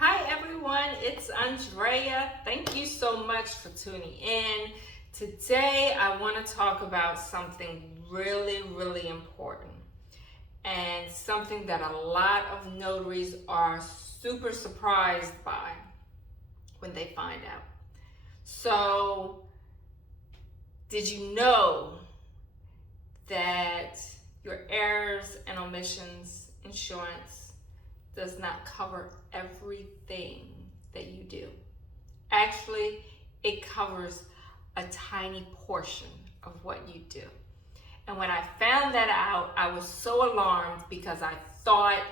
Hi everyone, it's Andrea. Thank you so much for tuning in. Today I want to talk about something really important and something that a lot of notaries are super surprised by when they find out. So, did you know that your errors and omissions insurance does not cover everything that you do? Actually, it covers a tiny portion of what you do. And when I found that out, I was so alarmed because I thought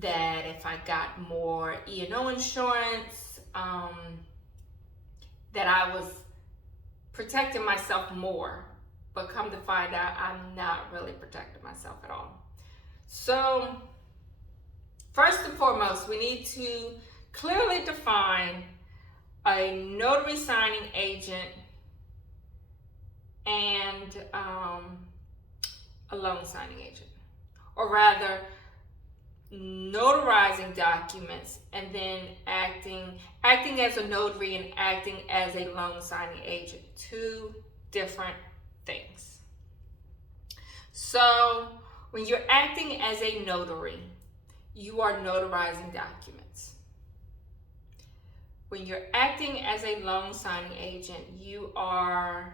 that if I got more E&O insurance, that I was protecting myself more. But come to find out, I'm not really protecting myself at all. So, first and foremost, we need to clearly define a notary signing agent and a loan signing agent, or rather, notarizing documents and then acting as a notary and acting as a loan signing agent. Two different things. So, when you're acting as a notary, you are notarizing documents. When you're acting as a loan signing agent, you are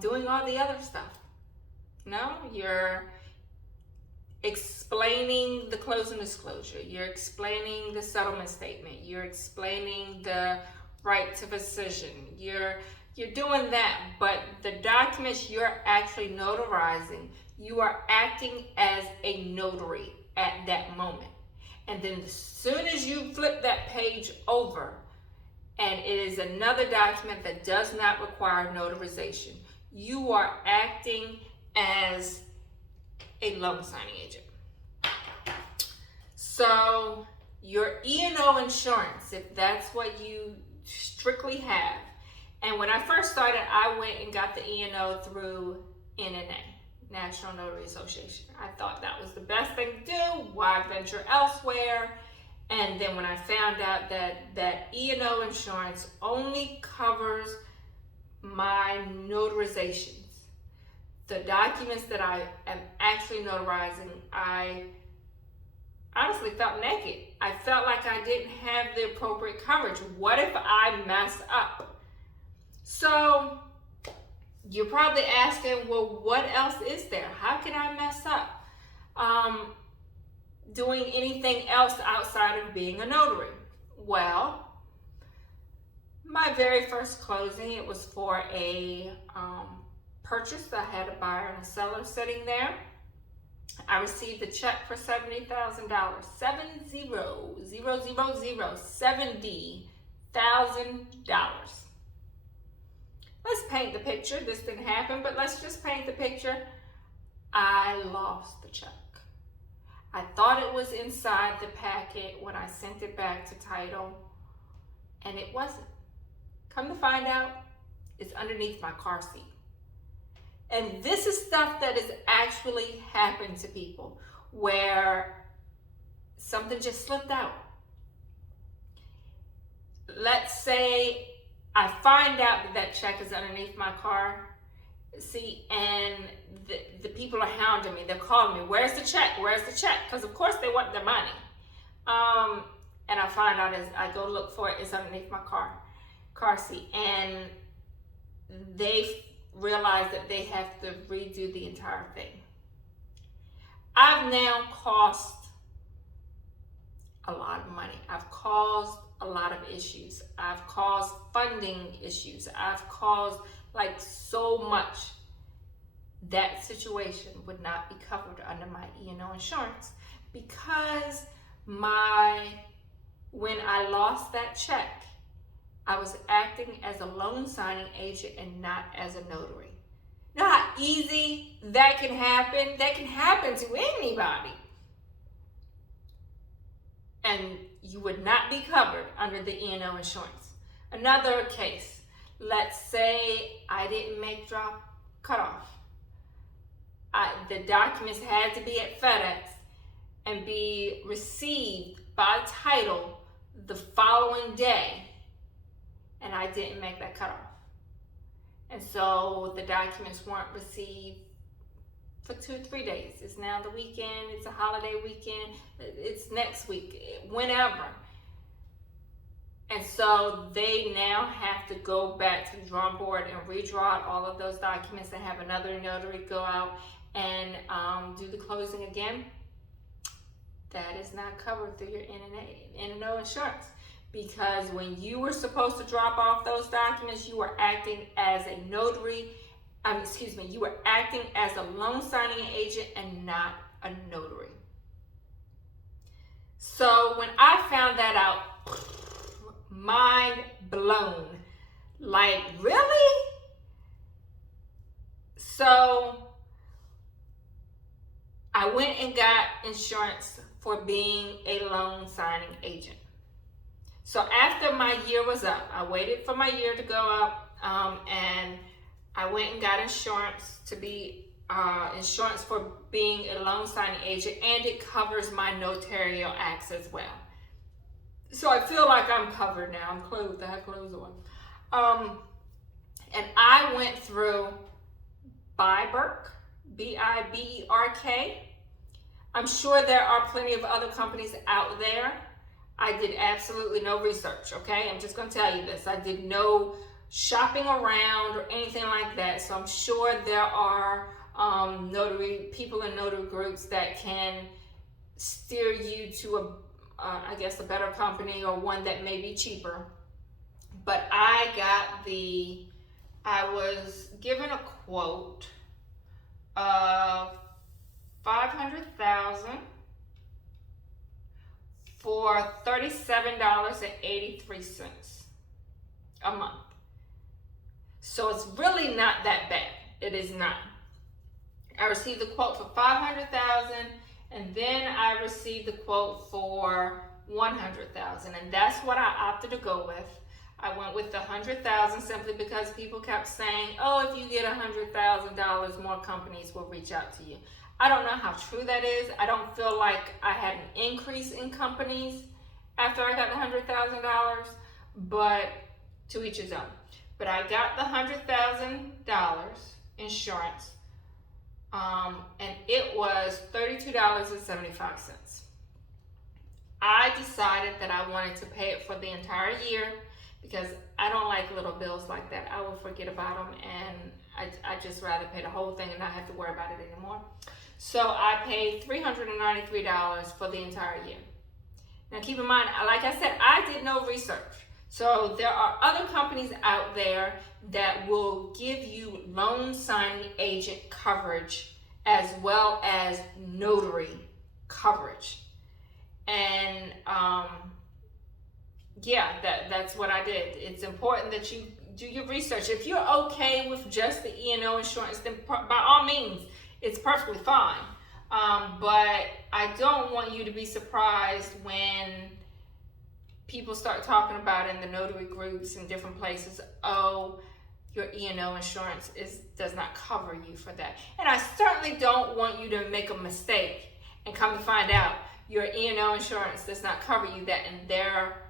doing all the other stuff. You're explaining the closing disclosure. You're explaining the settlement statement. You're explaining the right to rescission. You're doing that, but the documents you're actually notarizing, you are acting as a notary at that moment. And then as soon as you flip that page over and it is another document that does not require notarization, you are acting as a loan signing agent. So your E&O insurance, if that's what you strictly have, and when I first started, I went and got the E&O through NNA, National Notary Association. I thought that was the best thing to do. Why venture elsewhere? And then when I found out that E&O insurance only covers my notarizations, the documents that I am actually notarizing, I honestly felt naked. I felt like I didn't have the appropriate coverage. What if I mess up? So you're probably asking, well, what else is there? How can I mess up? Doing anything else outside of being a notary? Well, my very first closing, it was for a purchase. I had a buyer and a seller sitting there. I received a check for $70,000, $70,000. Let's paint the picture. This didn't happen, but let's just paint the picture. I lost the check. I thought it was inside the packet when I sent it back to title, and it wasn't. Come to find out, it's underneath my car seat. And this is stuff that has actually happened to people where something just slipped out. Let's say I find out that check is underneath my car seat, and the people are hounding me. They're calling me, where's the check? Where's the check? Because of course they want their money. And I find out as I go look for it, it's underneath my car seat. And they realize that they have to redo the entire thing. I've now cost a lot of money. I've caused a lot of issues. I've caused funding issues. I've caused so much. That situation would not be covered under my E&O insurance because when I lost that check, I was acting as a loan signing agent and not as a notary. You know how easy that can happen? That can happen to anybody. And you would not be covered under the E&O insurance. Another case, let's say I didn't make drop cutoff. The documents had to be at FedEx and be received by title the following day, and I didn't make that cutoff. And so the documents weren't received for 2 or 3 days. It's now the weekend, it's a holiday weekend, it's next week, whenever. And so they now have to go back to the drawing board and redraw out all of those documents and have another notary go out and do the closing again. That is not covered through your E&O insurance, because when you were supposed to drop off those documents, you were acting as a notary. You were acting as a loan signing agent and not a notary. So when I found that out, mind blown. Like, really? So I went and got insurance for being a loan signing agent. So after my year was up, I waited for my year to go up, and I went and got insurance to be insurance for being a loan signing agent, and it covers my notarial acts as well. So I feel like I'm covered now. I'm clothed. I have clothes on. And I went through Biberk, B-I-B-E-R-K. I'm sure there are plenty of other companies out there. I did absolutely no research, okay? I'm just going to tell you this. I did no shopping around or anything like that. So I'm sure there are people in notary groups that can steer you to a better company, or one that may be cheaper. But I was given a quote of $500,000 for $37.83 a month. So it's really not that bad. It is not. I received the quote for $500,000, and then I received the quote for $100,000, and that's what I opted to go with. I went with the $100,000 simply because people kept saying, oh, if you get $100,000, more companies will reach out to you. I don't know how true that is. I don't feel like I had an increase in companies after I got the $100,000, but to each his own. But I got the $100,000 insurance, and it was $32.75. I decided that I wanted to pay it for the entire year, because I don't like little bills like that. I will forget about them, and I just rather pay the whole thing and not have to worry about it anymore. So I paid $393 for the entire year. Now keep in mind, like I said, I did no research. So there are other companies out there that will give you loan signing agent coverage as well as notary coverage. And that's what I did. It's important that you do your research. If you're okay with just the E&O insurance, then by all means, it's perfectly fine. But I don't want you to be surprised when people start talking about in the notary groups and different places, oh, your E&O insurance does not cover you for that. And I certainly don't want you to make a mistake and come to find out your E&O insurance does not cover you, that and they're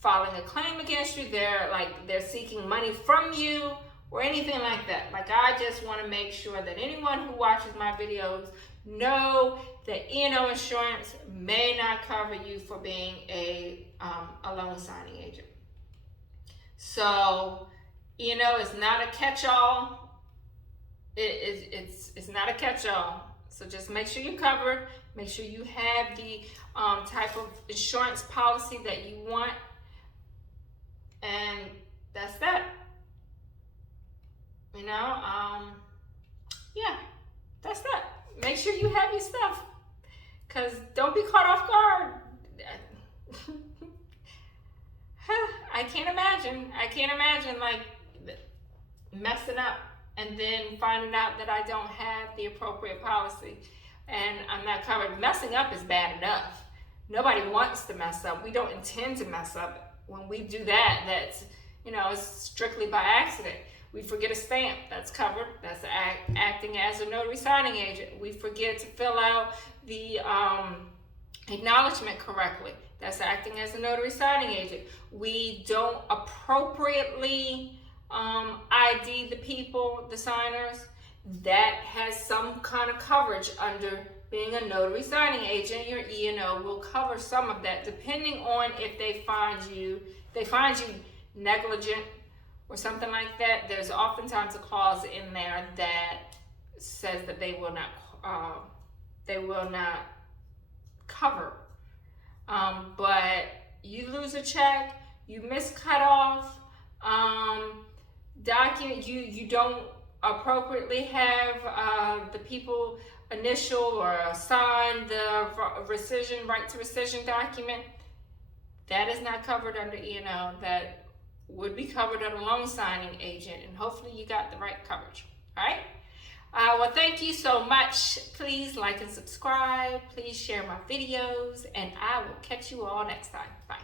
filing a claim against you, they're seeking money from you or anything like that. Like, I just want to make sure that anyone who watches my videos know that E&O insurance may not cover you for being a loan signing agent. So E&O is not a catch-all. It's not a catch-all. So just make sure you're covered. Make sure you have the type of insurance policy that you want. And that's that. That's that. Make sure you have your stuff, because don't be caught off guard. I can't imagine like messing up and then finding out that I don't have the appropriate policy and I'm not covered. Messing up is bad enough. Nobody wants to mess up. We don't intend to mess up. When we do that, that's, it's strictly by accident. We forget a stamp, that's covered. That's acting as a notary signing agent. We forget to fill out the acknowledgement correctly. that's acting as a notary signing agent. We don't appropriately ID the people, the signers. That has some kind of coverage under being a notary signing agent. Your E&O will cover some of that, depending on if they find you negligent or something like that. There's oftentimes a clause in there that says that they will not cover. But you lose a check, you miss cutoff, document, you don't appropriately have the people initial or sign the rescission, right to rescission document, that is not covered under E&O. That would be covered under loan signing agent, and hopefully you got the right coverage. All right. Well, thank you so much. Please like and subscribe. Please share my videos, and I will catch you all next time. Bye.